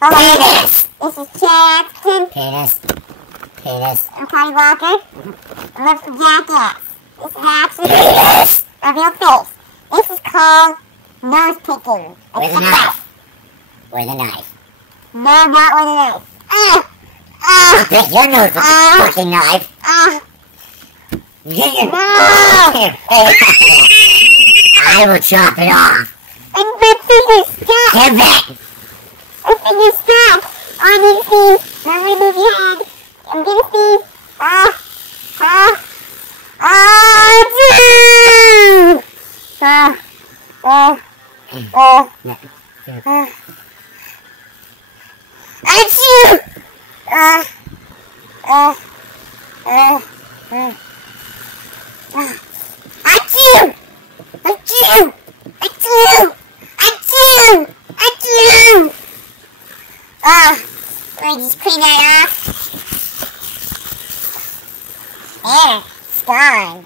Penis. This is Jackson. Penis. Penis. I'm Connie Walker. I live for Jackass. This is actually Penis. of your face. This is called nose picking. With a knife. With a knife. No, not with a knife. I'll pick your nose with a fucking knife. Get your I will chop it off. And my finger's stuck. Get back. My finger's stuck. On these things. Now remove your hand. I'm gonna see. Achoo! Achoo! Achoo! Achoo! Achoo! Achoo! Let me just clean that off. There, it's gone.